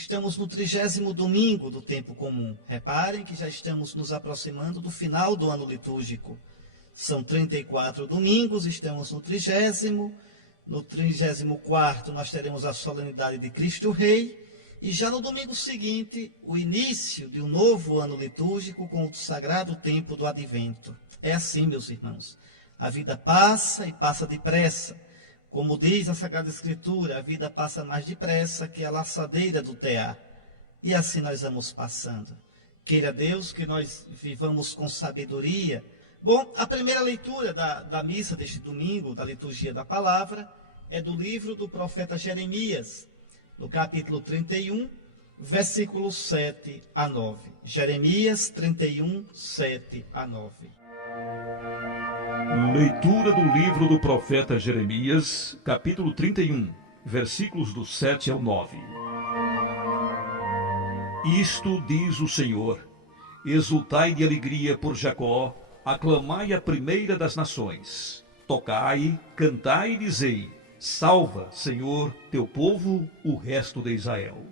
Estamos no 30º domingo do tempo comum. Reparem que já estamos nos aproximando do final do ano litúrgico. São 34 domingos, estamos no 30º. No 34º nós teremos a solenidade de Cristo Rei. E já no domingo seguinte, o início de um novo ano litúrgico com o sagrado tempo do Advento. É assim, meus irmãos. A vida passa e passa depressa. Como diz a Sagrada Escritura, a vida passa mais depressa que a laçadeira do tear. E assim nós vamos passando. Queira Deus que nós vivamos com sabedoria. Bom, a primeira leitura da missa deste domingo, da liturgia da palavra, é do livro do profeta Jeremias, no capítulo 31, versículos 7 a 9. Jeremias 31, 7 a 9. Leitura do livro do profeta Jeremias, capítulo 31, versículos do 7 ao 9. Isto diz o Senhor: exultai de alegria por Jacó, aclamai a primeira das nações. Tocai, cantai e dizei: salva, Senhor, teu povo, o resto de Israel.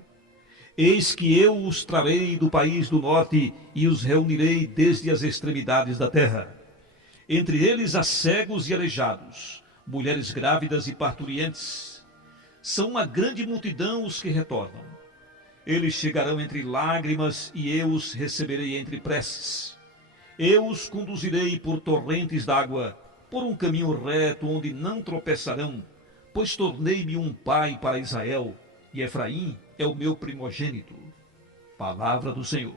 Eis que eu os trarei do país do norte e os reunirei desde as extremidades da terra. Entre eles há cegos e aleijados, mulheres grávidas e parturientes. São uma grande multidão os que retornam. Eles chegarão entre lágrimas e eu os receberei entre preces. Eu os conduzirei por torrentes d'água, por um caminho reto onde não tropeçarão, pois tornei-me um pai para Israel, e Efraim é o meu primogênito. Palavra do Senhor.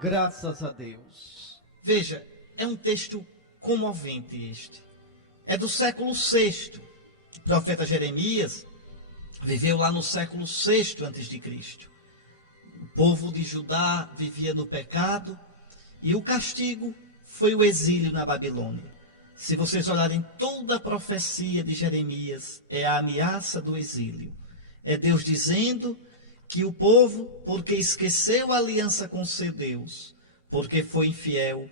Graças a Deus. Veja, é um texto comovente este. É do século VI. O profeta Jeremias viveu lá no século VI a.C. O povo de Judá vivia no pecado e o castigo foi o exílio na Babilônia. Se vocês olharem toda a profecia de Jeremias, é a ameaça do exílio. É Deus dizendo que o povo, porque esqueceu a aliança com seu Deus, porque foi infiel,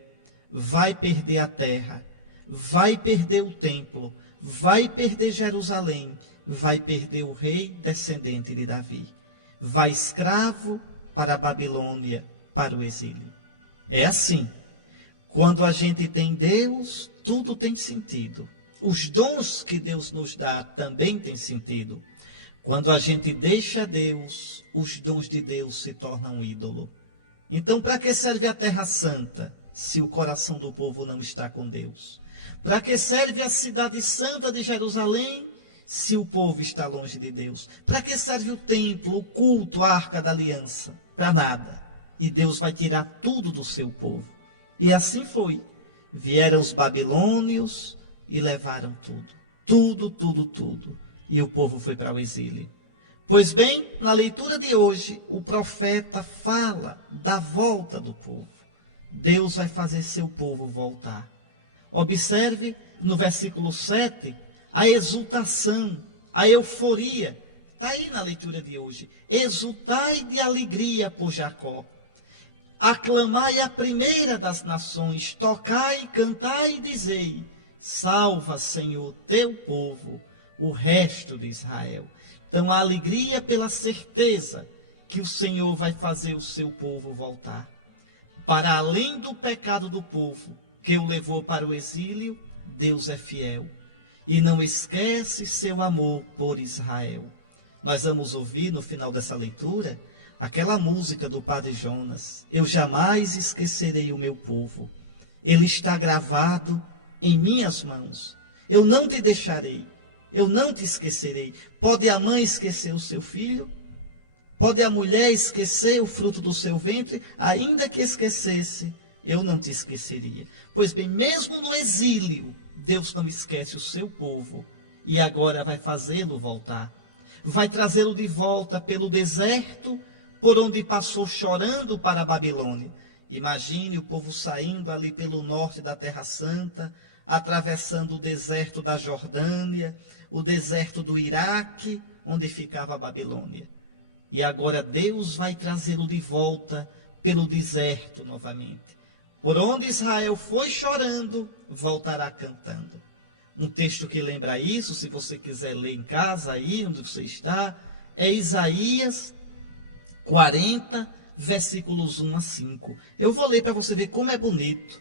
vai perder a terra, vai perder o templo, vai perder Jerusalém, vai perder o rei descendente de Davi. Vai escravo para a Babilônia, para o exílio. É assim. Quando a gente tem Deus, tudo tem sentido. Os dons que Deus nos dá também têm sentido. Quando a gente deixa Deus, os dons de Deus se tornam ídolo. Então, para que serve a Terra Santa, se o coração do povo não está com Deus? Para que serve a cidade santa de Jerusalém, se o povo está longe de Deus? Para que serve o templo, o culto, a arca da aliança? Para nada. E Deus vai tirar tudo do seu povo. E assim foi. Vieram os babilônios e levaram tudo. Tudo, tudo, tudo. E o povo foi para o exílio. Pois bem, na leitura de hoje, o profeta fala da volta do povo. Deus vai fazer seu povo voltar. Observe no versículo 7 a exultação, a euforia. Está aí na leitura de hoje. Exultai de alegria por Jacó. Aclamai a primeira das nações. Tocai, cantai e dizei: salva, Senhor, teu povo, o resto de Israel. Então, a alegria pela certeza que o Senhor vai fazer o seu povo voltar. Para além do pecado do povo que o levou para o exílio, Deus é fiel e não esquece seu amor por Israel. Nós vamos ouvir no final dessa leitura aquela música do Padre Jonas: eu jamais esquecerei o meu povo. Ele está gravado em minhas mãos. Eu não te deixarei. Eu não te esquecerei. Pode a mãe esquecer o seu filho? Pode a mulher esquecer o fruto do seu ventre? Ainda que esquecesse, eu não te esqueceria. Pois bem, mesmo no exílio, Deus não esquece o seu povo. E agora vai fazê-lo voltar. Vai trazê-lo de volta pelo deserto, por onde passou chorando para a Babilônia. Imagine o povo saindo ali pelo norte da Terra Santa, atravessando o deserto da Jordânia, o deserto do Iraque, onde ficava a Babilônia. E agora Deus vai trazê-lo de volta pelo deserto novamente. Por onde Israel foi chorando, voltará cantando. Um texto que lembra isso, se você quiser ler em casa, aí onde você está, é Isaías 40, versículos 1 a 5. Eu vou ler para você ver como é bonito.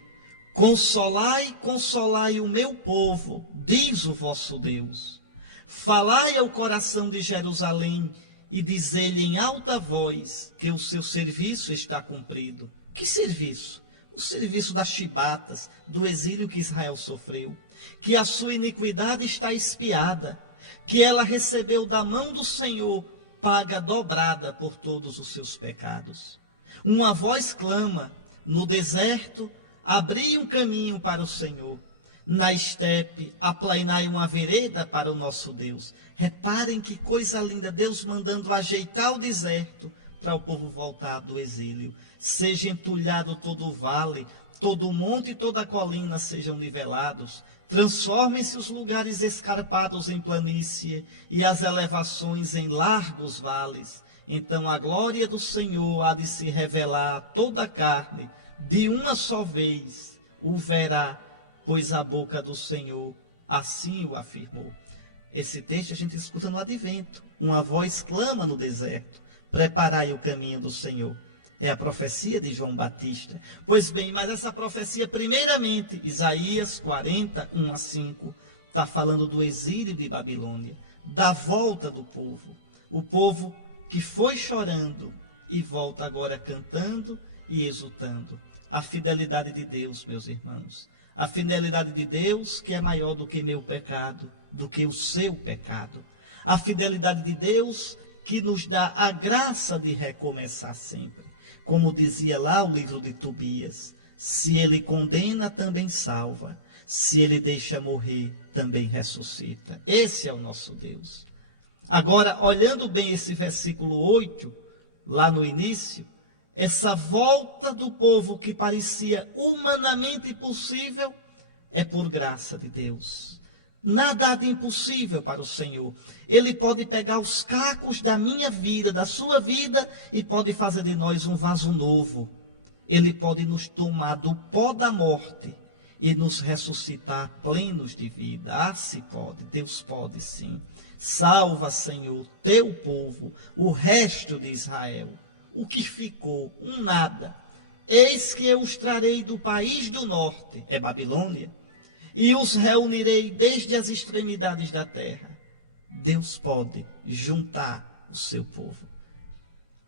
Consolai, consolai o meu povo, diz o vosso Deus. Falai ao coração de Jerusalém e dizei-lhe em alta voz que o seu serviço está cumprido. Que serviço? O serviço das chibatas, do exílio que Israel sofreu. Que a sua iniquidade está expiada, que ela recebeu da mão do Senhor paga dobrada por todos os seus pecados. Uma voz clama, no deserto, abri um caminho para o Senhor. Na estepe, aplainai uma vereda para o nosso Deus. Reparem que coisa linda, Deus mandando ajeitar o deserto para o povo voltar do exílio. Seja entulhado todo o vale, todo o monte e toda a colina sejam nivelados. Transformem-se os lugares escarpados em planície e as elevações em largos vales. Então a glória do Senhor há de se revelar a toda a carne, de uma só vez o verá, pois a boca do Senhor assim o afirmou. Esse texto a gente escuta no Advento. Uma voz clama no deserto, preparai o caminho do Senhor. É a profecia de João Batista. Pois bem, mas essa profecia, primeiramente, Isaías 40, 1 a 5, está falando do exílio de Babilônia, da volta do povo. O povo que foi chorando e volta agora cantando e exultando. A fidelidade de Deus, meus irmãos. A fidelidade de Deus que é maior do que meu pecado, do que o seu pecado. A fidelidade de Deus que nos dá a graça de recomeçar sempre. Como dizia lá o livro de Tobias, se ele condena, também salva. Se ele deixa morrer, também ressuscita. Esse é o nosso Deus. Agora, olhando bem esse versículo 8, lá no início, essa volta do povo que parecia humanamente impossível, é por graça de Deus. Nada há de impossível para o Senhor. Ele pode pegar os cacos da minha vida, da sua vida, e pode fazer de nós um vaso novo. Ele pode nos tomar do pó da morte e nos ressuscitar plenos de vida. Ah, se pode, Deus pode sim. Salva, Senhor, teu povo, o resto de Israel. O que ficou? Um nada. Eis que eu os trarei do país do norte, é Babilônia, e os reunirei desde as extremidades da terra. Deus pode juntar o seu povo.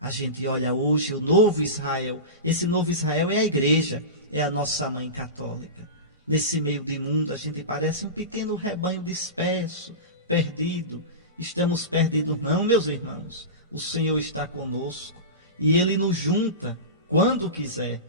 A gente olha hoje o novo Israel. Esse novo Israel é a igreja, é a nossa mãe católica. Nesse meio de mundo, a gente parece um pequeno rebanho disperso, perdido. Estamos perdidos não, meus irmãos. O Senhor está conosco e Ele nos junta quando quiser.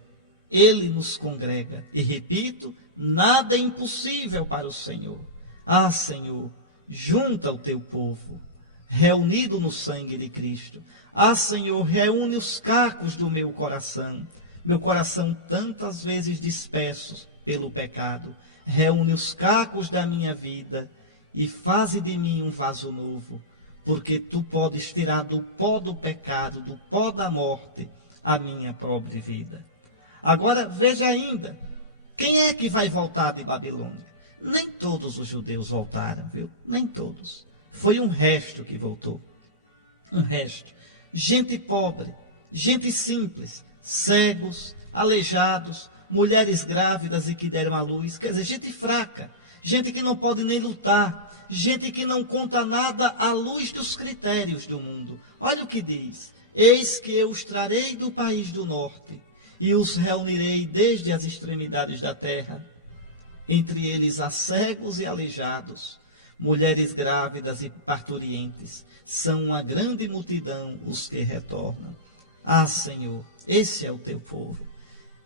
Ele nos congrega. E repito, nada é impossível para o Senhor. Ah, Senhor, junta o teu povo, reunido no sangue de Cristo. Ah, Senhor, reúne os cacos do meu coração tantas vezes dispersos pelo pecado. Reúne os cacos da minha vida e faze de mim um vaso novo, porque tu podes tirar do pó do pecado, do pó da morte, a minha pobre vida. Agora, veja ainda, quem é que vai voltar de Babilônia? Nem todos os judeus voltaram, viu? Nem todos. Foi um resto que voltou. Um resto. Gente pobre, gente simples, cegos, aleijados, mulheres grávidas e que deram à luz. Quer dizer, gente fraca, gente que não pode nem lutar, gente que não conta nada à luz dos critérios do mundo. Olha o que diz. Eis que eu os trarei do país do norte e os reunirei desde as extremidades da terra. Entre eles há cegos e aleijados, mulheres grávidas e parturientes. São uma grande multidão os que retornam. Ah, Senhor, esse é o teu povo.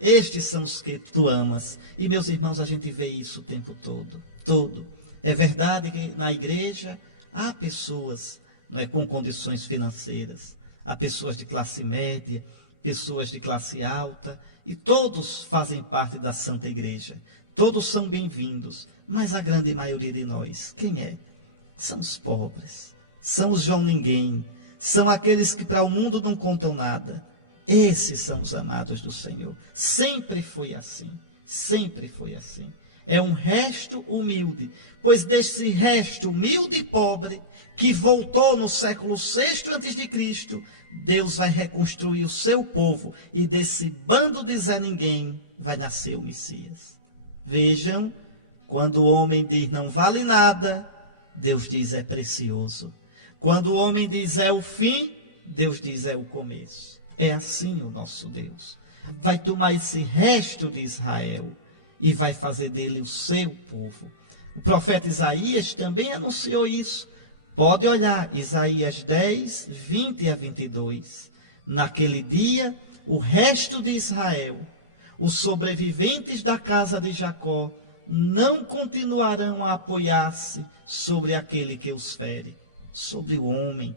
Estes são os que tu amas. E, meus irmãos, a gente vê isso o tempo todo. É verdade que na igreja há pessoas, não é, com condições financeiras. Há pessoas de classe média, pessoas de classe alta, e todos fazem parte da Santa Igreja. Todos são bem-vindos, mas a grande maioria de nós, quem é? São os pobres, são os João Ninguém, são aqueles que para o mundo não contam nada. Esses são os amados do Senhor. Sempre foi assim, sempre foi assim. É um resto humilde, pois desse resto humilde e pobre, que voltou no século VI a.C., Deus vai reconstruir o seu povo, e desse bando de Zé Ninguém vai nascer o Messias. Vejam, quando o homem diz não vale nada, Deus diz é precioso. Quando o homem diz é o fim, Deus diz é o começo. É assim o nosso Deus. Vai tomar esse resto de Israel e vai fazer dele o seu povo. O profeta Isaías também anunciou isso. Pode olhar, Isaías 10, 20 a 22. Naquele dia, o resto de Israel, os sobreviventes da casa de Jacó, não continuarão a apoiar-se sobre aquele que os fere, sobre o homem,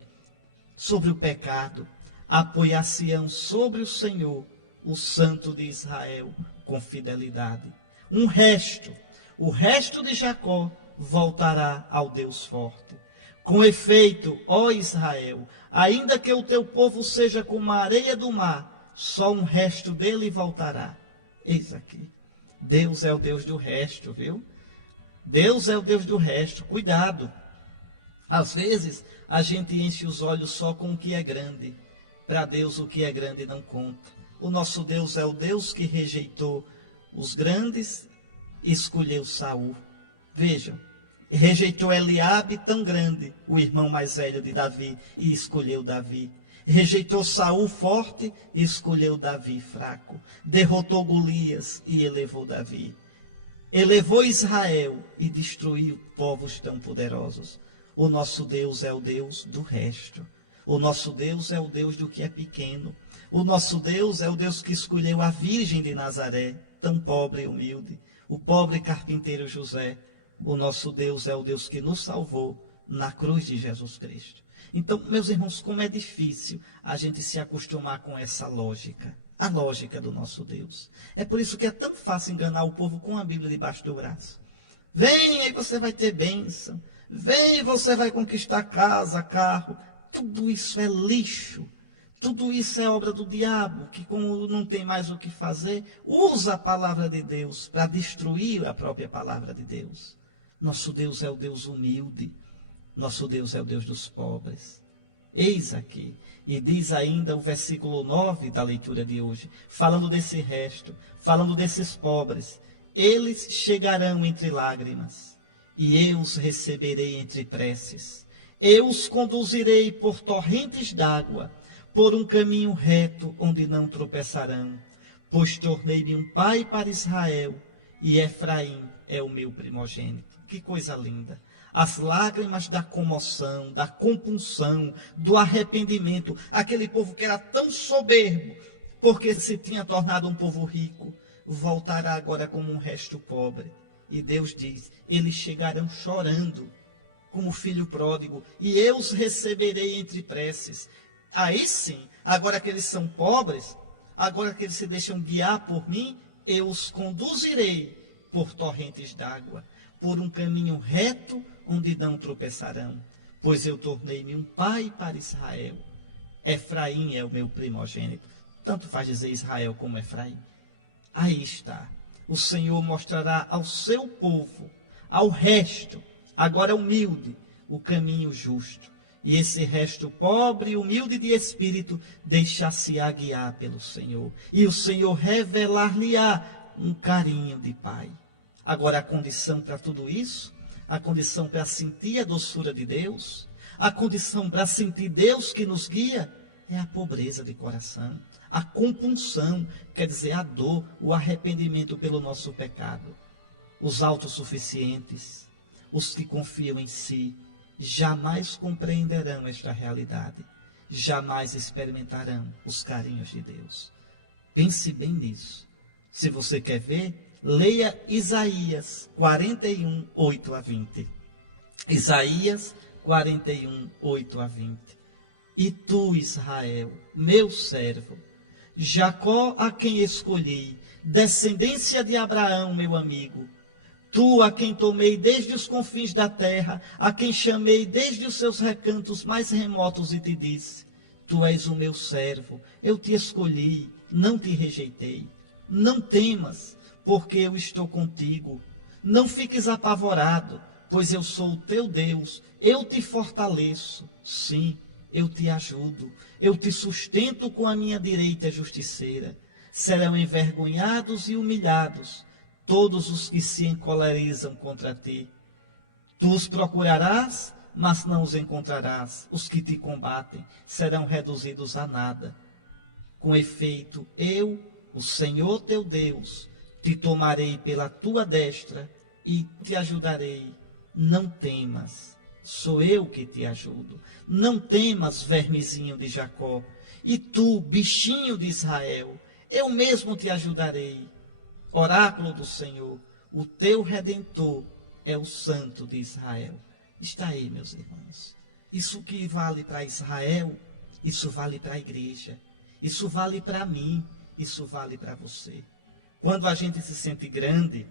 sobre o pecado. Apoiar-se-ão sobre o Senhor, o Santo de Israel, com fidelidade. O resto de Jacó voltará ao Deus forte. Com efeito, ó Israel, ainda que o teu povo seja como a areia do mar, só um resto dele voltará. Eis aqui. Deus é o Deus do resto, viu? Deus é o Deus do resto. Cuidado. Às vezes, a gente enche os olhos só com o que é grande. Para Deus, o que é grande não conta. O nosso Deus é o Deus que rejeitou os grandes e escolheu Saul. Vejam. Rejeitou Eliabe, tão grande, o irmão mais velho de Davi, e escolheu Davi. Rejeitou Saul forte e escolheu Davi fraco. Derrotou Golias e elevou Davi. Elevou Israel e destruiu povos tão poderosos. O nosso Deus é o Deus do resto. O nosso Deus é o Deus do que é pequeno. O nosso Deus é o Deus que escolheu a Virgem de Nazaré, tão pobre e humilde. O pobre carpinteiro José. O nosso Deus é o Deus que nos salvou na cruz de Jesus Cristo. Então, meus irmãos, como é difícil a gente se acostumar com essa lógica, a lógica do nosso Deus. É por isso que é tão fácil enganar o povo com a Bíblia debaixo do braço. Vem, aí você vai ter bênção. Vem, você vai conquistar casa, carro. Tudo isso é lixo. Tudo isso é obra do diabo, que como não tem mais o que fazer, usa a palavra de Deus para destruir a própria palavra de Deus. Nosso Deus é o Deus humilde. Nosso Deus é o Deus dos pobres. Eis aqui. E diz ainda o versículo 9 da leitura de hoje, falando desse resto, falando desses pobres. Eles chegarão entre lágrimas, e eu os receberei entre preces. Eu os conduzirei por torrentes d'água, por um caminho reto onde não tropeçarão. Pois tornei-me um pai para Israel, e Efraim é o meu primogênito. Que coisa linda. As lágrimas da comoção, da compunção, do arrependimento. Aquele povo que era tão soberbo, porque se tinha tornado um povo rico, voltará agora como um resto pobre. E Deus diz, eles chegarão chorando, como filho pródigo, e eu os receberei entre preces. Aí sim, agora que eles são pobres, agora que eles se deixam guiar por mim, eu os conduzirei por torrentes d'água, por um caminho reto onde não tropeçarão, pois eu tornei-me um pai para Israel. Efraim é o meu primogênito. Tanto faz dizer Israel como Efraim. Aí está. O Senhor mostrará ao seu povo, ao resto, agora humilde, o caminho justo. E esse resto pobre e humilde de espírito deixar-se-á guiar pelo Senhor. E o Senhor revelar-lhe-á um carinho de pai. Agora a condição para tudo isso, a condição para sentir a doçura de Deus, a condição para sentir Deus que nos guia, é a pobreza de coração, a compunção, quer dizer, a dor, o arrependimento pelo nosso pecado. Os autossuficientes, os que confiam em si, jamais compreenderão esta realidade, jamais experimentarão os carinhos de Deus. Pense bem nisso. Se você quer ver, leia Isaías 41, 8 a 20. Isaías 41, 8 a 20. E tu, Israel, meu servo, Jacó a quem escolhi, descendência de Abraão, meu amigo, tu a quem tomei desde os confins da terra, a quem chamei desde os seus recantos mais remotos e te disse, tu és o meu servo, eu te escolhi, não te rejeitei. Não temas, porque eu estou contigo. Não fiques apavorado, pois eu sou o teu Deus, eu te fortaleço, sim, eu te ajudo, eu te sustento com a minha direita justiceira. Serão envergonhados e humilhados todos os que se encolerizam contra ti. Tu os procurarás, mas não os encontrarás. Os que te combatem serão reduzidos a nada. Com efeito, eu, o Senhor teu Deus, te tomarei pela tua destra e te ajudarei. Não temas, sou eu que te ajudo. Não temas, vermezinho de Jacó. E tu, bichinho de Israel, eu mesmo te ajudarei. Oráculo do Senhor, o teu Redentor é o Santo de Israel. Está aí, meus irmãos. Isso que vale para Israel, isso vale para a igreja. Isso vale para mim, isso vale para você. Quando a gente se sente grande,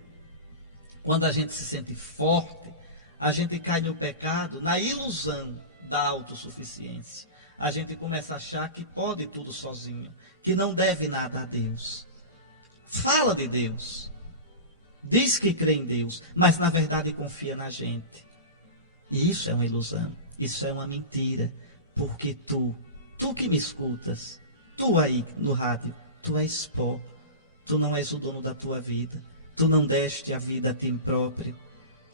quando a gente se sente forte, a gente cai no pecado, na ilusão da autossuficiência. A gente começa a achar que pode tudo sozinho, que não deve nada a Deus. Fala de Deus, diz que crê em Deus, mas na verdade confia na gente. E isso é uma ilusão, isso é uma mentira, porque tu que me escutas, tu aí no rádio, tu és pó, tu não és o dono da tua vida, tu não deste a vida a ti próprio,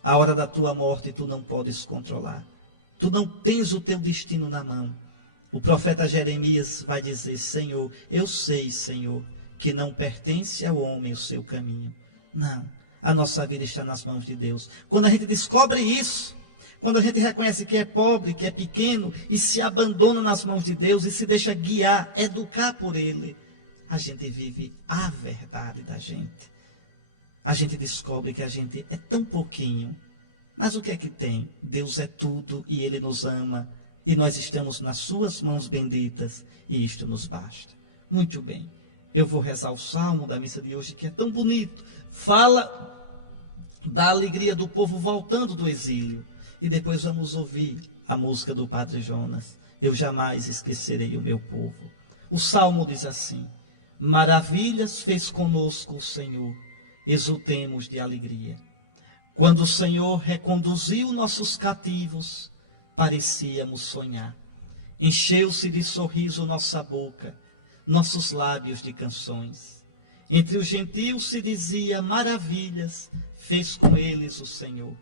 a hora da tua morte tu não podes controlar, tu não tens o teu destino na mão. O profeta Jeremias vai dizer: Senhor, eu sei, Senhor, que não pertence ao homem o seu caminho. Não, a nossa vida está nas mãos de Deus. Quando a gente descobre isso, quando a gente reconhece que é pobre, que é pequeno, e se abandona nas mãos de Deus e se deixa guiar, educar por Ele, a gente vive a verdade da gente. A gente descobre que a gente é tão pouquinho, mas o que é que tem? Deus é tudo e Ele nos ama, e nós estamos nas suas mãos benditas, e isto nos basta. Muito bem. Eu vou rezar o salmo da missa de hoje, que é tão bonito. Fala da alegria do povo voltando do exílio. E depois vamos ouvir a música do Padre Jonas. Eu jamais esquecerei o meu povo. O salmo diz assim: maravilhas fez conosco o Senhor, exultemos de alegria. Quando o Senhor reconduziu nossos cativos, parecíamos sonhar. Encheu-se de sorriso nossa boca, nossos lábios de canções. Entre os gentios se dizia: maravilhas fez com eles o Senhor.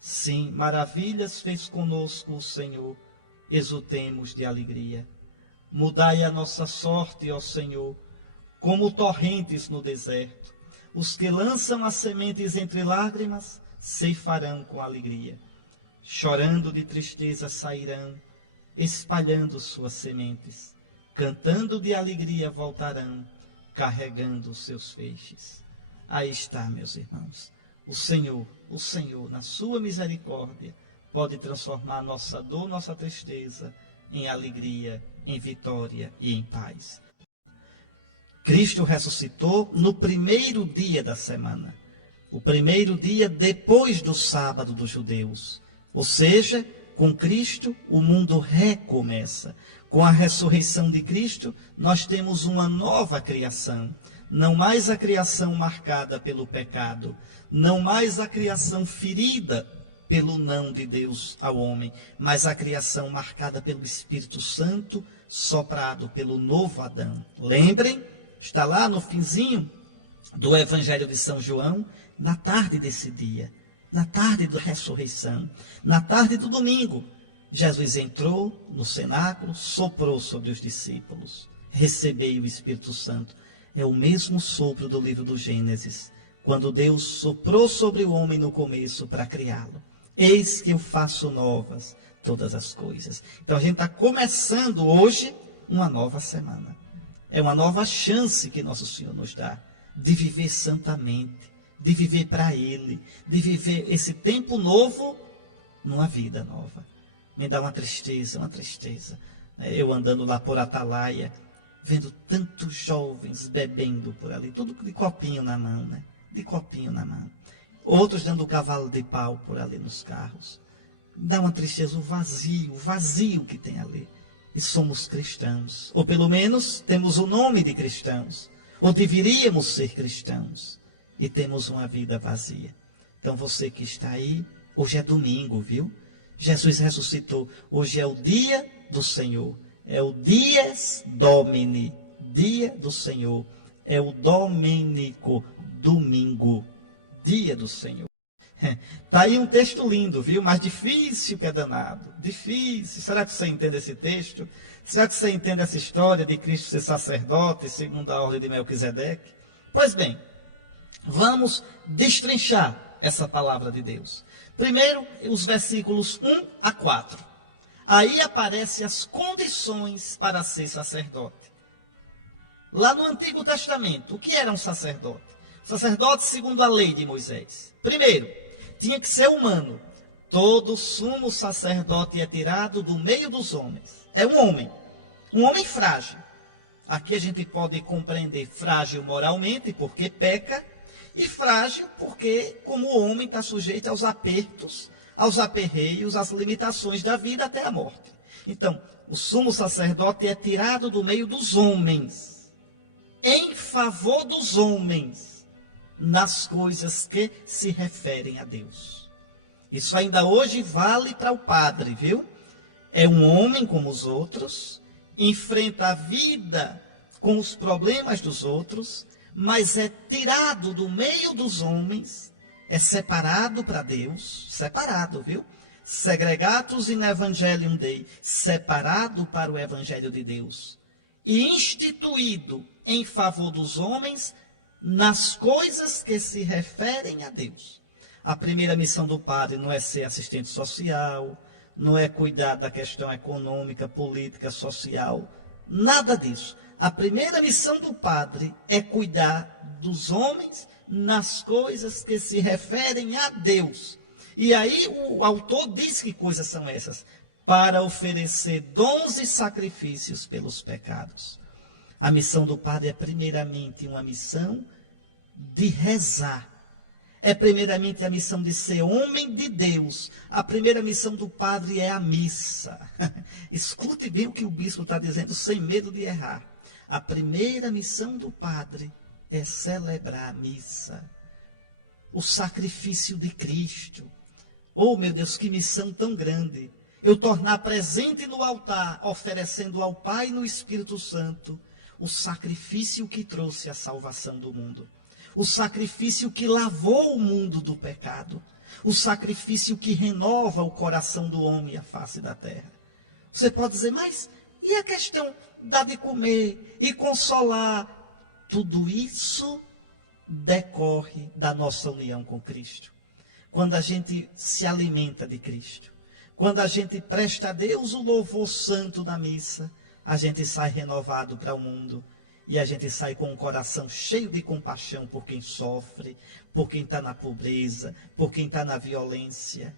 Sim, maravilhas fez conosco o Senhor, exultemos de alegria. Mudai a nossa sorte, ó Senhor, como torrentes no deserto. Os que lançam as sementes entre lágrimas, ceifarão com alegria. Chorando de tristeza sairão, espalhando suas sementes. Cantando de alegria voltarão, carregando os seus feixes. Aí está, meus irmãos. O Senhor, na sua misericórdia, pode transformar nossa dor, nossa tristeza, em alegria, em vitória e em paz. Cristo ressuscitou no primeiro dia da semana. O primeiro dia depois do sábado dos judeus. Ou seja, com Cristo o mundo recomeça. Com a ressurreição de Cristo, nós temos uma nova criação. Não mais a criação marcada pelo pecado, não mais a criação ferida pelo não de Deus ao homem, mas a criação marcada pelo Espírito Santo, soprado pelo novo Adão. Lembrem, está lá no finzinho do Evangelho de São João, na tarde desse dia, na tarde da ressurreição, na tarde do domingo, Jesus entrou no cenáculo, soprou sobre os discípulos. Recebei o Espírito Santo. É o mesmo sopro do livro do Gênesis, quando Deus soprou sobre o homem no começo para criá-lo. Eis que eu faço novas todas as coisas. Então a gente está começando hoje uma nova semana. É uma nova chance que Nosso Senhor nos dá de viver santamente, de viver para Ele, de viver esse tempo novo numa vida nova. Me dá uma tristeza. Eu andando lá por Atalaia, vendo tantos jovens bebendo por ali, tudo de copinho na mão, né? De copinho na mão. Outros dando o cavalo de pau por ali nos carros. Dá uma tristeza, o vazio que tem ali. E somos cristãos, ou pelo menos temos o nome de cristãos, ou deveríamos ser cristãos, e temos uma vida vazia. Então você que está aí, hoje é domingo, viu? Jesus ressuscitou. Hoje é o dia do Senhor. É o Dies Domini, dia do Senhor. É o Domênico, domingo, dia do Senhor. Está aí um texto lindo, viu? Mas difícil que é danado. Difícil. Será que você entende esse texto? Será que você entende essa história de Cristo ser sacerdote, segundo a ordem de Melquisedeque? Pois bem, vamos destrinchar essa palavra de Deus. Primeiro, os versículos 1 a 4. Aí aparecem as condições para ser sacerdote. Lá no Antigo Testamento, o que era um sacerdote? Sacerdote segundo a lei de Moisés. Primeiro, tinha que ser humano. Todo sumo sacerdote é tirado do meio dos homens. É um homem frágil. Aqui a gente pode compreender frágil moralmente, porque peca, e frágil porque, como o homem, está sujeito aos apertos, aos aperreios, às limitações da vida até a morte. Então, o sumo sacerdote é tirado do meio dos homens, em favor dos homens, nas coisas que se referem a Deus. Isso ainda hoje vale para o padre, viu? É um homem como os outros, enfrenta a vida com os problemas dos outros, mas é tirado do meio dos homens, é separado para Deus, separado, viu? Segregatus in evangelium Dei, separado para o evangelho de Deus, e instituído em favor dos homens nas coisas que se referem a Deus. A primeira missão do padre não é ser assistente social, não é cuidar da questão econômica, política, social, nada disso. A primeira missão do padre é cuidar dos homens nas coisas que se referem a Deus. E aí o autor diz que coisas são essas: para oferecer dons e sacrifícios pelos pecados. A missão do padre é primeiramente uma missão de rezar. É primeiramente a missão de ser homem de Deus. A primeira missão do padre é a missa. Escute bem o que o bispo está dizendo, sem medo de errar. A primeira missão do padre é celebrar a missa. O sacrifício de Cristo. Oh, meu Deus, que missão tão grande. Eu tornar presente no altar, oferecendo ao Pai no Espírito Santo o sacrifício que trouxe a salvação do mundo. O sacrifício que lavou o mundo do pecado. O sacrifício que renova o coração do homem e a face da terra. Você pode dizer, mas e a questão dar de comer e consolar? Tudo isso decorre da nossa união com Cristo. Quando a gente se alimenta de Cristo. Quando a gente presta a Deus o louvor santo na missa, a gente sai renovado para o mundo. E a gente sai com um coração cheio de compaixão por quem sofre, por quem está na pobreza, por quem está na violência.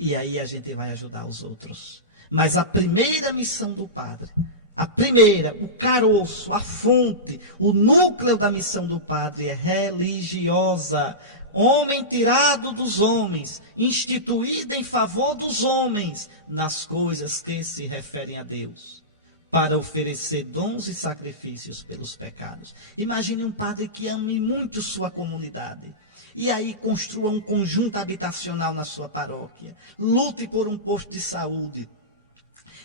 E aí a gente vai ajudar os outros. Mas a primeira missão do padre, a primeira, o caroço, a fonte, o núcleo da missão do padre é religiosa. Homem tirado dos homens, instituído em favor dos homens, nas coisas que se referem a Deus, para oferecer dons e sacrifícios pelos pecados. Imagine um padre que ame muito sua comunidade. E aí construa um conjunto habitacional na sua paróquia. Lute por um posto de saúde.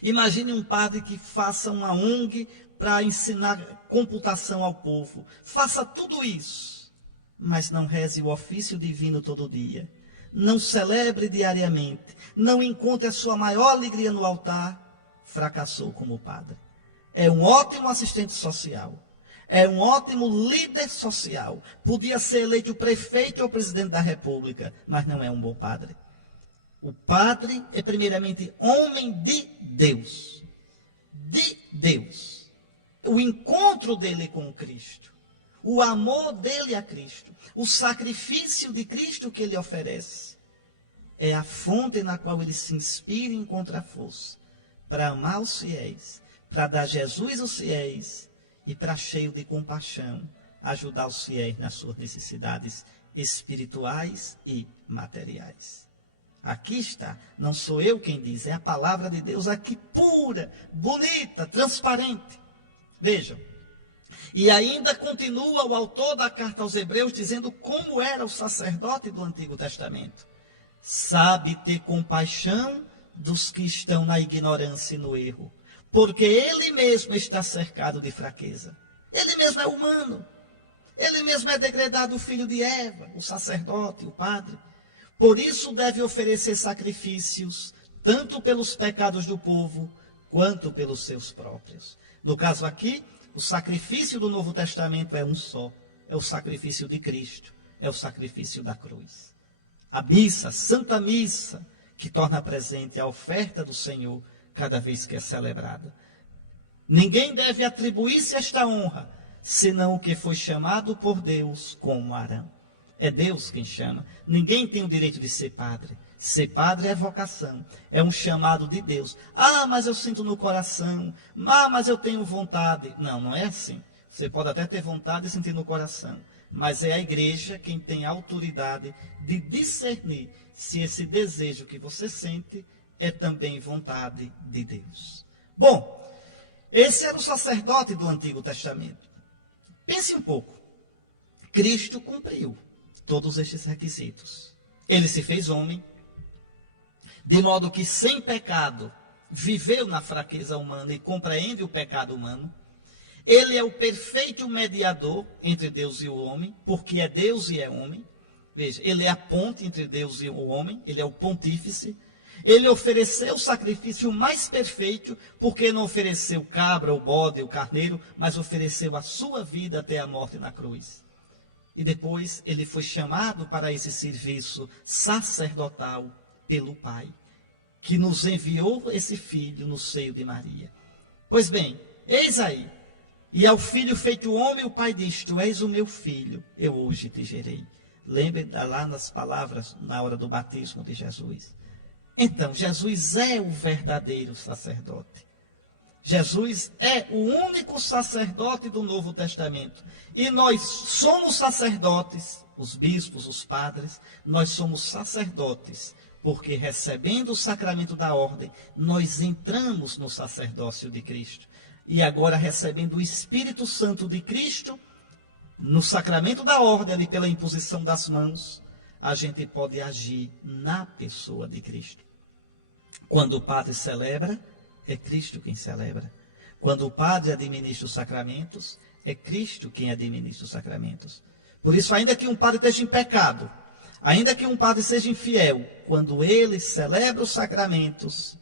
Imagine um padre que faça uma ONG para ensinar computação ao povo. Faça tudo isso, mas não reze o ofício divino todo dia. Não celebre diariamente. Não encontre a sua maior alegria no altar. Fracassou como padre. É um ótimo assistente social. É um ótimo líder social. Podia ser eleito prefeito ou presidente da república, mas não é um bom padre. O padre é primeiramente homem de Deus. De Deus. O encontro dele com Cristo. O amor dele a Cristo. O sacrifício de Cristo que ele oferece. É a fonte na qual ele se inspira e encontra força para amar os fiéis, para dar Jesus aos fiéis e para, cheio de compaixão, ajudar os fiéis nas suas necessidades espirituais e materiais. Aqui está, não sou eu quem diz, é a palavra de Deus aqui pura, bonita, transparente. Vejam, E ainda continua o autor da carta aos Hebreus dizendo como era o sacerdote do Antigo Testamento. Sabe ter compaixão dos que estão na ignorância e no erro, porque ele mesmo está cercado de fraqueza. Ele mesmo é humano. Ele mesmo é degradado, o filho de Eva, o sacerdote, o padre. Por isso deve oferecer sacrifícios, tanto pelos pecados do povo, quanto pelos seus próprios. No caso aqui, o sacrifício do Novo Testamento é um só. É o sacrifício de Cristo. É o sacrifício da cruz. A missa, a Santa Missa, que torna presente a oferta do Senhor cada vez que é celebrada. Ninguém deve atribuir-se esta honra, senão o que foi chamado por Deus como Arão. É Deus quem chama. Ninguém tem o direito de ser padre. Ser padre é vocação, é um chamado de Deus. Ah, mas eu sinto no coração. Ah, mas eu tenho vontade. Não, não é assim. Você pode até ter vontade e sentir no coração, mas é a igreja quem tem a autoridade de discernir se esse desejo que você sente é também vontade de Deus. Bom, esse era o sacerdote do Antigo Testamento. Pense um pouco. Cristo cumpriu todos estes requisitos. Ele se fez homem, de modo que sem pecado viveu na fraqueza humana e compreende o pecado humano. Ele é o perfeito mediador entre Deus e o homem, porque é Deus e é homem. Veja, ele é a ponte entre Deus e o homem, ele é o pontífice. Ele ofereceu o sacrifício mais perfeito, porque não ofereceu cabra, o bode, o carneiro, mas ofereceu a sua vida até a morte na cruz. E depois ele foi chamado para esse serviço sacerdotal pelo Pai, que nos enviou esse filho no seio de Maria. Pois bem, eis aí, e ao filho feito homem, o Pai diz: tu és o meu filho, eu hoje te gerei. Lembre lá nas palavras, na hora do batismo de Jesus. Então, Jesus é o verdadeiro sacerdote. Jesus é o único sacerdote do Novo Testamento. E nós somos sacerdotes, os bispos, os padres, nós somos sacerdotes, porque recebendo o sacramento da ordem, nós entramos no sacerdócio de Cristo. E agora, recebendo o Espírito Santo de Cristo, no sacramento da ordem, ali pela imposição das mãos, a gente pode agir na pessoa de Cristo. Quando o padre celebra, é Cristo quem celebra. Quando o padre administra os sacramentos, é Cristo quem administra os sacramentos. Por isso, ainda que um padre esteja em pecado, ainda que um padre seja infiel, quando ele celebra os sacramentos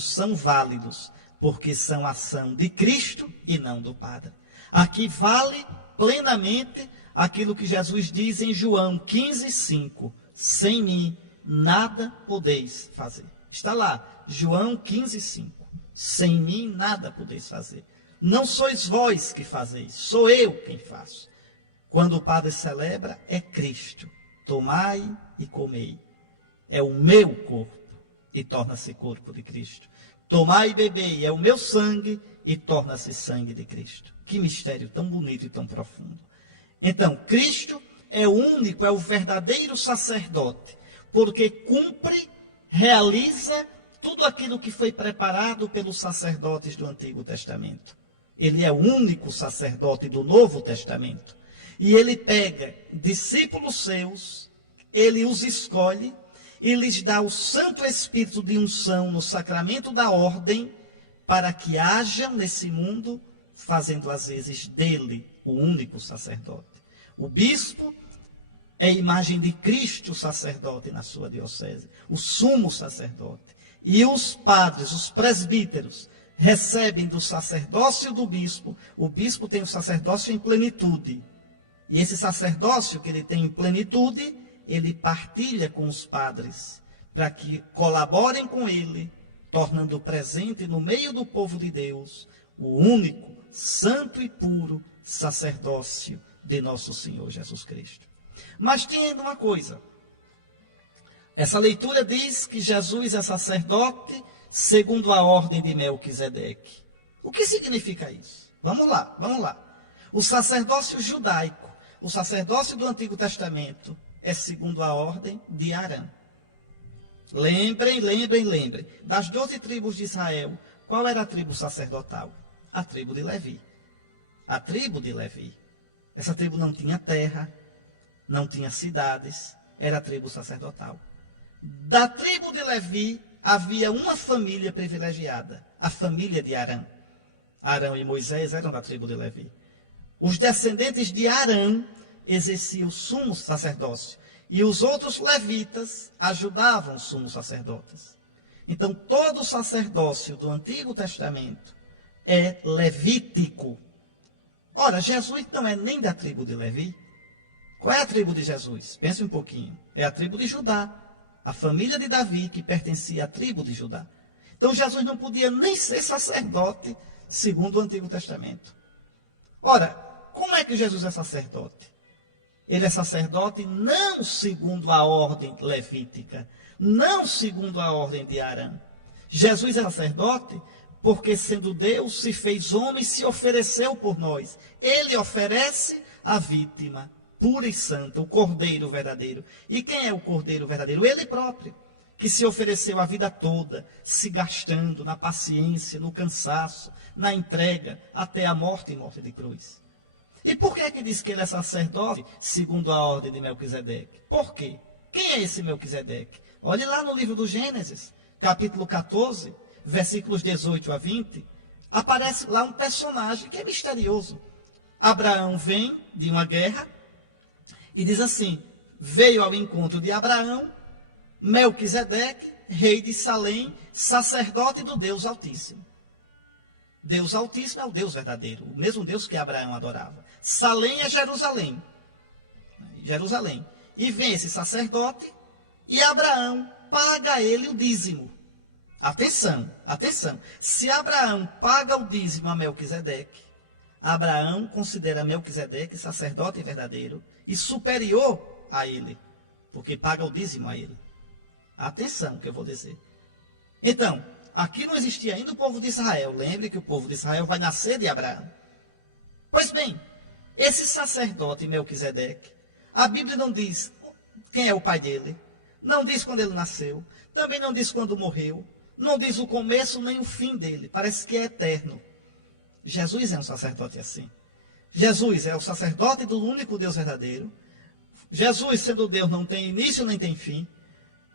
são válidos, porque são ação de Cristo e não do padre. Aqui vale plenamente aquilo que Jesus diz em João 15:5. Sem mim nada podeis fazer. Está lá, João 15:5. Sem mim nada podeis fazer. Não sois vós que fazeis, sou eu quem faço. Quando o padre celebra, é Cristo. Tomai e comei. É o meu corpo e torna-se corpo de Cristo. Tomai e bebei, é o meu sangue e torna-se sangue de Cristo. Que mistério tão bonito e tão profundo. Então, Cristo é o único, é o verdadeiro sacerdote, porque cumpre, realiza tudo aquilo que foi preparado pelos sacerdotes do Antigo Testamento. Ele é o único sacerdote do Novo Testamento. E ele pega discípulos seus, ele os escolhe e lhes dá o Santo Espírito de unção no sacramento da ordem, para que hajam nesse mundo, fazendo às vezes dele o único sacerdote. O bispo é a imagem de Cristo sacerdote na sua diocese, o sumo sacerdote. E os padres, os presbíteros, recebem do sacerdócio do bispo. O bispo tem o sacerdócio em plenitude. E esse sacerdócio que ele tem em plenitude, ele partilha com os padres, para que colaborem com ele, tornando presente no meio do povo de Deus o único, santo e puro sacerdócio de nosso Senhor Jesus Cristo. Mas tem ainda uma coisa. Essa leitura diz que Jesus é sacerdote segundo a ordem de Melquisedeque. O que significa isso? Vamos lá, vamos lá. O sacerdócio judaico, o sacerdócio do Antigo Testamento, é segundo a ordem de Arão. Lembrem. Das 12 tribos de Israel, qual era a tribo sacerdotal? A tribo de Levi. a tribo de Levi. Essa tribo não tinha terra, não tinha cidades, era a tribo sacerdotal. Da tribo de Levi havia uma família privilegiada, a família de Arão. Arão e Moisés eram da tribo de Levi. Os descendentes de Arão exerciam o sumo sacerdócio e os outros levitas ajudavam os sumos sacerdotes. Então, todo o sacerdócio do Antigo Testamento é levítico. Ora, Jesus não é nem da tribo de Levi. Qual é a tribo de Jesus? Pense um pouquinho. É a tribo de Judá, a família de Davi, que pertencia à tribo de Judá. Então, Jesus não podia nem ser sacerdote, segundo o Antigo Testamento. Ora, como é que Jesus é sacerdote? Ele é sacerdote não segundo a ordem levítica, não segundo a ordem de Arão. Jesus é sacerdote porque, sendo Deus, se fez homem e se ofereceu por nós. Ele oferece a vítima pura e santa, o Cordeiro verdadeiro. E quem é o Cordeiro verdadeiro? Ele próprio, que se ofereceu a vida toda, se gastando na paciência, no cansaço, na entrega, até a morte e morte de cruz. E por que é que diz que ele é sacerdote segundo a ordem de Melquisedeque? Por quê? Quem é esse Melquisedeque? Olhe lá no livro do Gênesis, capítulo 14, versículos 18 a 20, aparece lá um personagem que é misterioso. Abraão vem de uma guerra e diz assim: veio ao encontro de Abraão Melquisedeque, rei de Salém, sacerdote do Deus Altíssimo. Deus Altíssimo é o Deus verdadeiro, o mesmo Deus que Abraão adorava. Salém é Jerusalém. Jerusalém. E vem esse sacerdote e Abraão paga a ele o dízimo. Atenção, atenção. Se Abraão paga o dízimo a Melquisedeque, Abraão considera Melquisedeque sacerdote verdadeiro e superior a ele, porque paga o dízimo a ele. Atenção que eu vou dizer. Então, aqui não existia ainda o povo de Israel. Lembre que o povo de Israel vai nascer de Abraão. Pois bem, esse sacerdote Melquisedeque, a Bíblia não diz quem é o pai dele, não diz quando ele nasceu, também não diz quando morreu, não diz o começo nem o fim dele, parece que é eterno. Jesus é um sacerdote assim. Jesus é o sacerdote do único Deus verdadeiro. Jesus, sendo Deus, não tem início nem tem fim.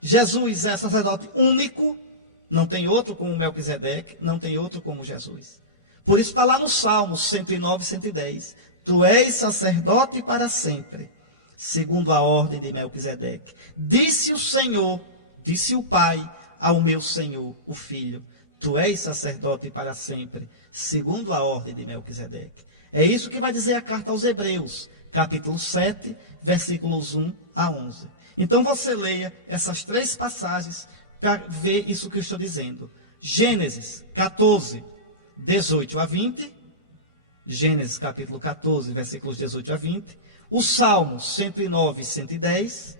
Jesus é sacerdote único, não tem outro como Melquisedeque, não tem outro como Jesus. Por isso está lá no Salmo 109, 110. Tu és sacerdote para sempre, segundo a ordem de Melquisedeque. Disse o Senhor, disse o Pai ao meu Senhor, o Filho, tu és sacerdote para sempre, segundo a ordem de Melquisedeque. É isso que vai dizer a carta aos Hebreus, capítulo 7, versículos 1 a 11. Então você leia essas três passagens para ver isso que eu estou dizendo. Gênesis 14, 18 a 20. Gênesis capítulo 14, versículos 18 a 20. O Salmo 109 e 110.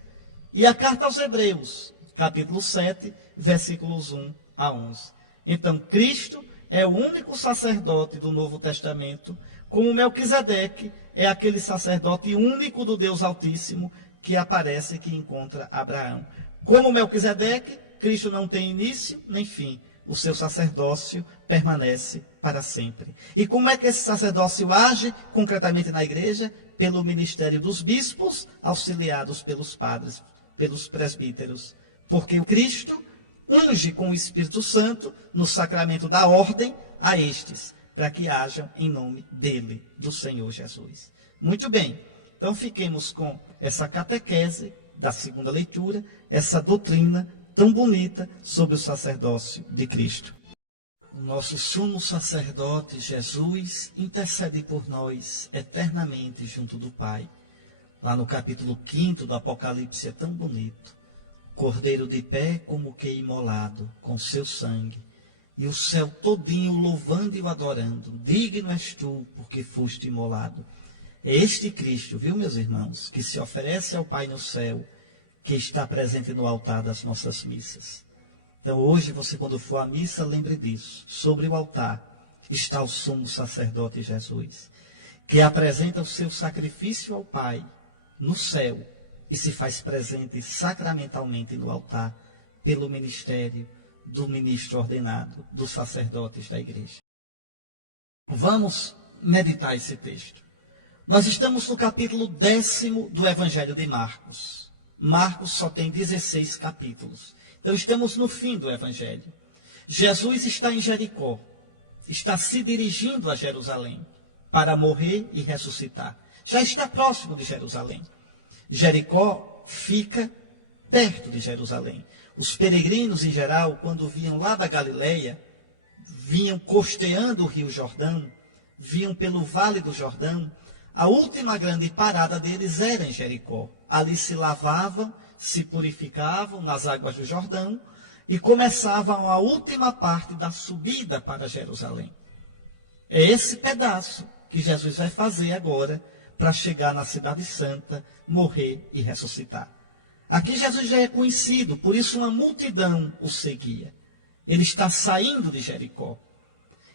E a carta aos Hebreus, capítulo 7, versículos 1 a 11. Então, Cristo é o único sacerdote do Novo Testamento, como Melquisedeque é aquele sacerdote único do Deus Altíssimo, que aparece e que encontra Abraão. Como Melquisedeque, Cristo não tem início nem fim. O seu sacerdócio permanece para sempre. E como é que esse sacerdócio age concretamente na igreja? Pelo ministério dos bispos, auxiliados pelos padres, pelos presbíteros. Porque o Cristo unge com o Espírito Santo no sacramento da ordem a estes, para que hajam em nome dele, do Senhor Jesus. Muito bem. Então, fiquemos com essa catequese da segunda leitura, essa doutrina tão bonita sobre o sacerdócio de Cristo. O nosso sumo sacerdote, Jesus, intercede por nós eternamente junto do Pai. Lá no capítulo 5 do Apocalipse é tão bonito. Cordeiro de pé como que imolado, com seu sangue, e o céu todinho louvando e o adorando. Digno és tu, porque foste imolado. É este Cristo, viu, meus irmãos, que se oferece ao Pai no céu, que está presente no altar das nossas missas. Então, hoje, você, quando for à missa, lembre disso. Sobre o altar está o sumo sacerdote Jesus, que apresenta o seu sacrifício ao Pai no céu e se faz presente sacramentalmente no altar pelo ministério do ministro ordenado, dos sacerdotes da igreja. Vamos meditar esse texto. Nós estamos no capítulo 10º do Evangelho de Marcos. Marcos só tem 16 capítulos. Então estamos no fim do Evangelho. Jesus está em Jericó. Está se dirigindo a Jerusalém para morrer e ressuscitar. Já está próximo de Jerusalém. Jericó fica perto de Jerusalém. Os peregrinos, em geral, quando vinham lá da Galileia, vinham costeando o Rio Jordão, vinham pelo Vale do Jordão. A última grande parada deles era em Jericó. Ali se lavavam, se purificavam nas águas do Jordão e começavam a última parte da subida para Jerusalém. É esse pedaço que Jesus vai fazer agora para chegar na Cidade Santa, morrer e ressuscitar. Aqui Jesus já é conhecido, por isso uma multidão o seguia. Ele está saindo de Jericó.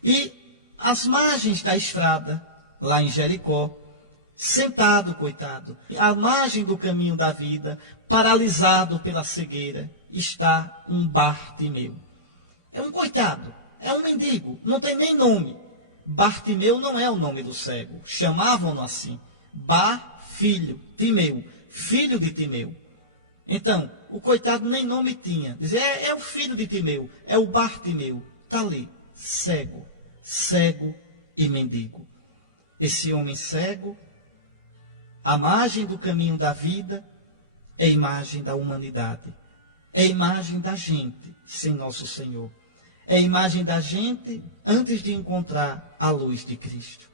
E às margens da estrada, lá em Jericó, sentado, coitado, à margem do caminho da vida, paralisado pela cegueira, está um Bartimeu. É um coitado, é um mendigo, não tem nem nome. Bartimeu não é o nome do cego, chamavam-no assim. Filho, Timeu, filho de Timeu. Então, o coitado nem nome tinha. Dizia, é o filho de Timeu, é o Bartimeu. Está ali, cego, cego e mendigo. Esse homem cego, à margem do caminho da vida, é a imagem da humanidade. É a imagem da gente sem nosso Senhor. É a imagem da gente antes de encontrar a luz de Cristo.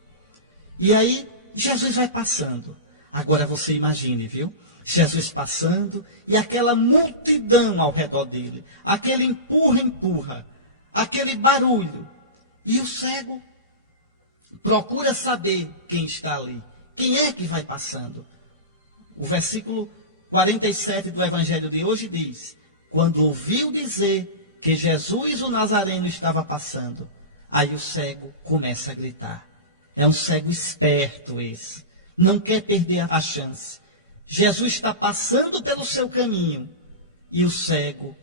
E aí, Jesus vai passando. Agora você imagine, viu? Jesus passando e aquela multidão ao redor dele. Aquele empurra, aquele barulho. E o cego procura saber quem está ali. Quem é que vai passando? O versículo 47 do Evangelho de hoje diz: quando ouviu dizer que Jesus o Nazareno estava passando, aí o cego começa a gritar. É um cego esperto esse. Não quer perder a chance. Jesus está passando pelo seu caminho e o cego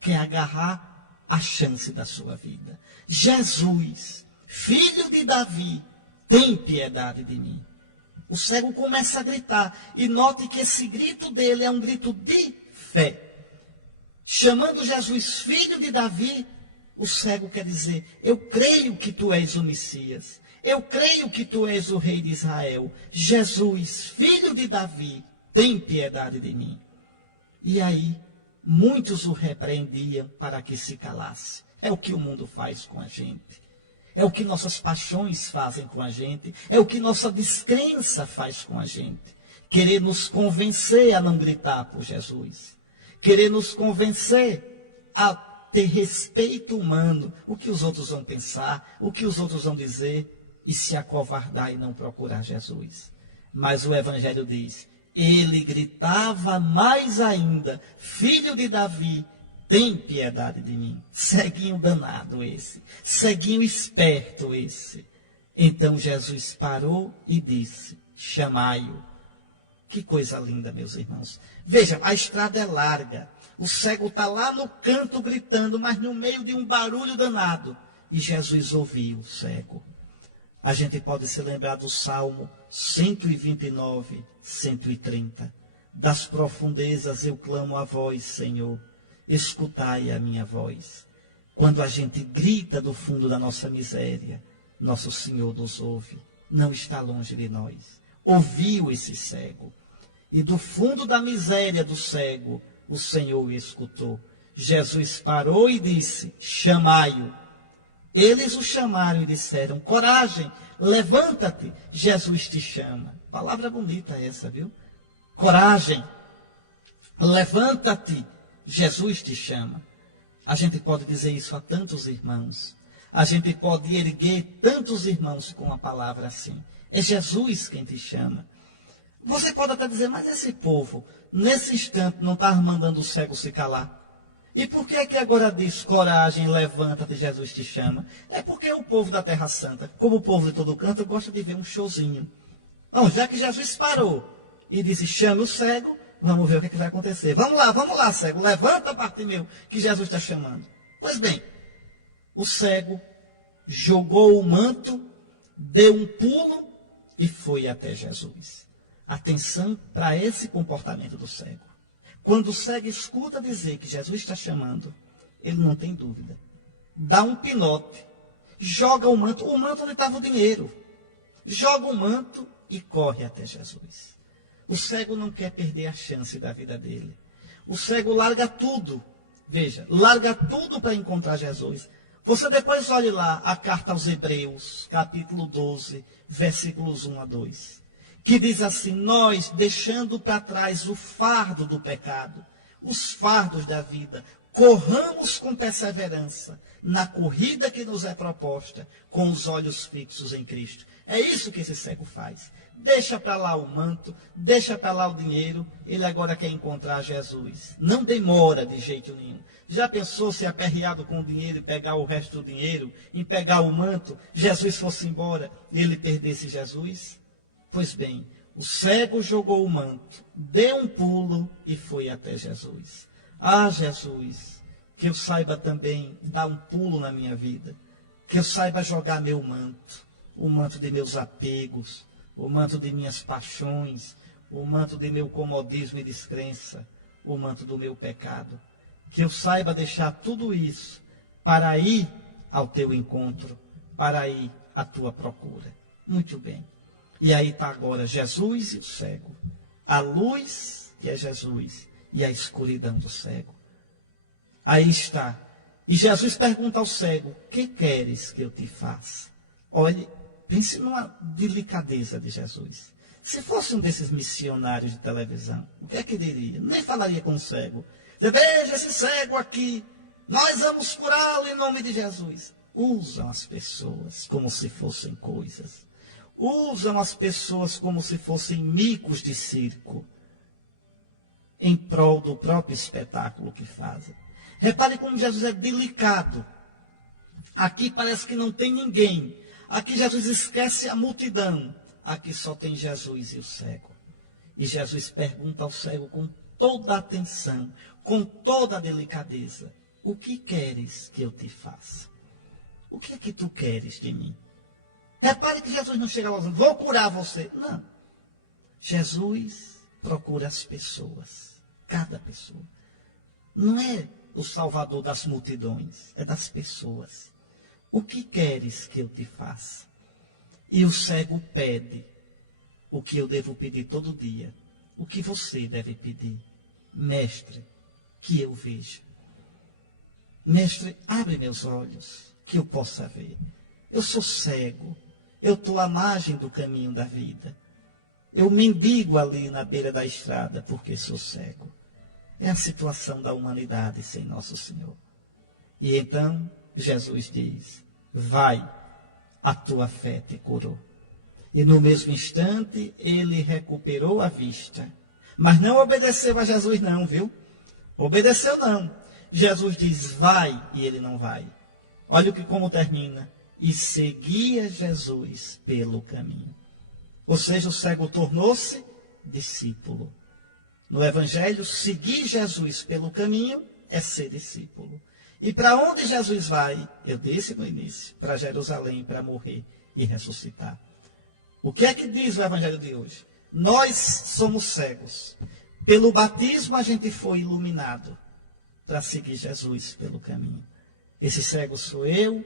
quer agarrar a chance da sua vida. Jesus, filho de Davi, tem piedade de mim. O cego começa a gritar. E note que esse grito dele é um grito de fé. Chamando Jesus filho de Davi, o cego quer dizer, eu creio que tu és o Messias. Eu creio que tu és o rei de Israel. Jesus, filho de Davi, tem piedade de mim. E aí, muitos o repreendiam para que se calasse. É o que o mundo faz com a gente. É o que nossas paixões fazem com a gente. É o que nossa descrença faz com a gente. Querer nos convencer a não gritar por Jesus. Querer nos convencer a ter respeito humano. O que os outros vão pensar, o que os outros vão dizer. E se acovardar e não procurar Jesus. Mas o Evangelho diz, ele gritava mais ainda, filho de Davi, tem piedade de mim. Ceguinho danado esse, ceguinho esperto esse. Então Jesus parou e disse, chamai-o. Que coisa linda, meus irmãos. Vejam, a estrada é larga. O cego está lá no canto gritando, mas no meio de um barulho danado. E Jesus ouviu o cego. A gente pode se lembrar do Salmo 129, 130. Das profundezas eu clamo a vós, Senhor. Escutai a minha voz. Quando a gente grita do fundo da nossa miséria, nosso Senhor nos ouve. Não está longe de nós. Ouviu esse cego. E do fundo da miséria do cego, o Senhor o escutou. Jesus parou e disse, chamai-o. Eles o chamaram e disseram, coragem, levanta-te, Jesus te chama. Palavra bonita essa, viu? Coragem, levanta-te, Jesus te chama. A gente pode dizer isso a tantos irmãos. A gente pode erguer tantos irmãos com a palavra assim. É Jesus quem te chama. Você pode até dizer, mas esse povo, nesse instante, não está mandando o cego se calar. E por que é que agora diz, coragem, levanta-te, Jesus te chama? É porque o povo da Terra Santa, como o povo de todo canto, gosta de ver um showzinho. Bom, já que Jesus parou e disse, chame o cego, vamos ver o que, é que vai acontecer. Vamos lá, cego, levanta, Bartimeu, que Jesus está chamando. Pois bem, o cego jogou o manto deu um pulo e foi até Jesus. Atenção para esse comportamento do cego. Quando o cego escuta dizer que Jesus está chamando, ele não tem dúvida. Dá um pinote, joga o manto onde estava o dinheiro. Joga o manto e corre até Jesus. O cego não quer perder a chance da vida dele. O cego larga tudo. Veja, larga tudo para encontrar Jesus. Você depois olhe lá a carta aos Hebreus, capítulo 12, versículos 1 a 2. Que diz assim: nós, deixando para trás o fardo do pecado, os fardos da vida, corramos com perseverança na corrida que nos é proposta, com os olhos fixos em Cristo. É isso que esse cego faz. Deixa para lá o manto, deixa para lá o dinheiro, ele agora quer encontrar Jesus. Não demora de jeito nenhum. Já pensou se aperreado com o dinheiro e pegar o resto do dinheiro, em pegar o manto, Jesus fosse embora e ele perdesse Jesus? Pois bem, o cego jogou o manto, deu um pulo e foi até Jesus. Ah, Jesus, que eu saiba também dar um pulo na minha vida, que eu saiba jogar meu manto, o manto de meus apegos, o manto de minhas paixões, o manto de meu comodismo e descrença, o manto do meu pecado. Que eu saiba deixar tudo isso para ir ao teu encontro, para ir à tua procura. Muito bem. E aí está agora Jesus e o cego. A luz, que é Jesus, e a escuridão do cego. Aí está. E Jesus pergunta ao cego: o que queres que eu te faça? Olhe, pense numa delicadeza de Jesus. Se fosse um desses missionários de televisão, o que é que diria? Nem falaria com o cego. Veja esse cego aqui, nós vamos curá-lo em nome de Jesus. Usam as pessoas como se fossem coisas. Usam as pessoas como se fossem micos de circo, em prol do próprio espetáculo que fazem. Repare como Jesus é delicado. Aqui parece que não tem ninguém. Aqui Jesus esquece a multidão. Aqui só tem Jesus e o cego. E Jesus pergunta ao cego com toda a atenção, com toda a delicadeza: o que queres que eu te faça? O que é que tu queres de mim? Repare que Jesus não chega lá dizendo: vou curar você. Não. Jesus procura as pessoas. Cada pessoa. Não é o salvador das multidões, é das pessoas. O que queres que eu te faça? E o cego pede o que eu devo pedir todo dia. O que você deve pedir? Mestre, que eu veja. Mestre, abre meus olhos, que eu possa ver. Eu sou cego. Eu estou à margem do caminho da vida. Eu mendigo ali na beira da estrada porque sou cego. É a situação da humanidade sem Nosso Senhor. E então Jesus diz: vai, a tua fé te curou. E no mesmo instante ele recuperou a vista. Mas não obedeceu a Jesus não, viu? Obedeceu não. Jesus diz: vai, e ele não vai. Olha como termina: e seguia Jesus pelo caminho. Ou seja, o cego tornou-se discípulo. No Evangelho, seguir Jesus pelo caminho é ser discípulo. E para onde Jesus vai? Eu disse no início: para Jerusalém, para morrer e ressuscitar. O que é que diz o Evangelho de hoje? Nós somos cegos. Pelo batismo a gente foi iluminado para seguir Jesus pelo caminho. Esse cego sou eu,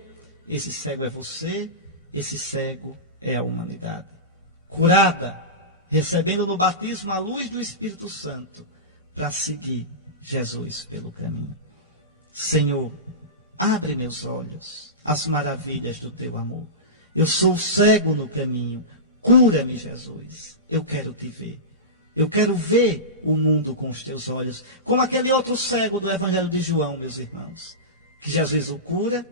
esse cego é você, esse cego é a humanidade. Curada, recebendo no batismo a luz do Espírito Santo para seguir Jesus pelo caminho. Senhor, abre meus olhos às maravilhas do teu amor. Eu sou cego no caminho. Cura-me, Jesus. Eu quero te ver. Eu quero ver o mundo com os teus olhos. Como aquele outro cego do Evangelho de João, meus irmãos. Que Jesus o cura,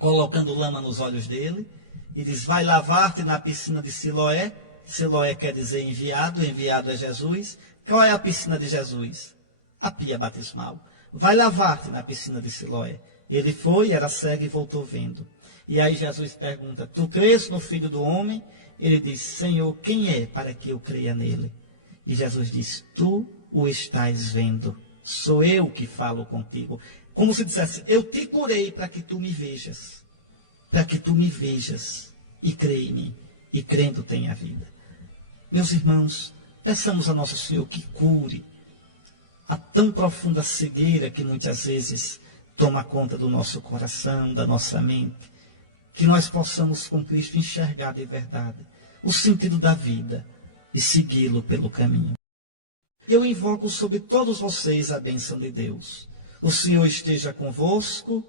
colocando lama nos olhos dele. E diz: vai lavar-te na piscina de Siloé. Siloé quer dizer enviado. Enviado é Jesus. Qual é a piscina de Jesus? A pia batismal. Vai lavar-te na piscina de Siloé. Ele foi, era cego e voltou vendo. E aí Jesus pergunta: tu crês no Filho do Homem? Ele diz: Senhor, quem é para que eu creia nele? E Jesus diz: tu o estás vendo. Sou eu que falo contigo. Como se dissesse: eu te curei para que tu me vejas. Para que tu me vejas. e crê em mim, e crendo tem a vida. Meus irmãos, peçamos a Nosso Senhor que cure a tão profunda cegueira que muitas vezes toma conta do nosso coração, da nossa mente, que nós possamos com Cristo enxergar de verdade o sentido da vida e segui-lo pelo caminho. Eu invoco sobre todos vocês a bênção de Deus. O Senhor esteja convosco,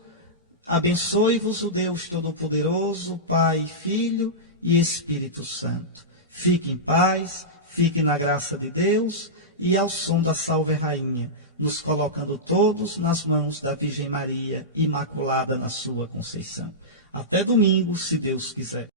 abençoe-vos o Deus Todo-Poderoso, Pai, Filho e Espírito Santo. Fique em paz, fique na graça de Deus e ao som da Salve Rainha, nos colocando todos nas mãos da Virgem Maria, Imaculada na sua conceição. Até domingo, se Deus quiser.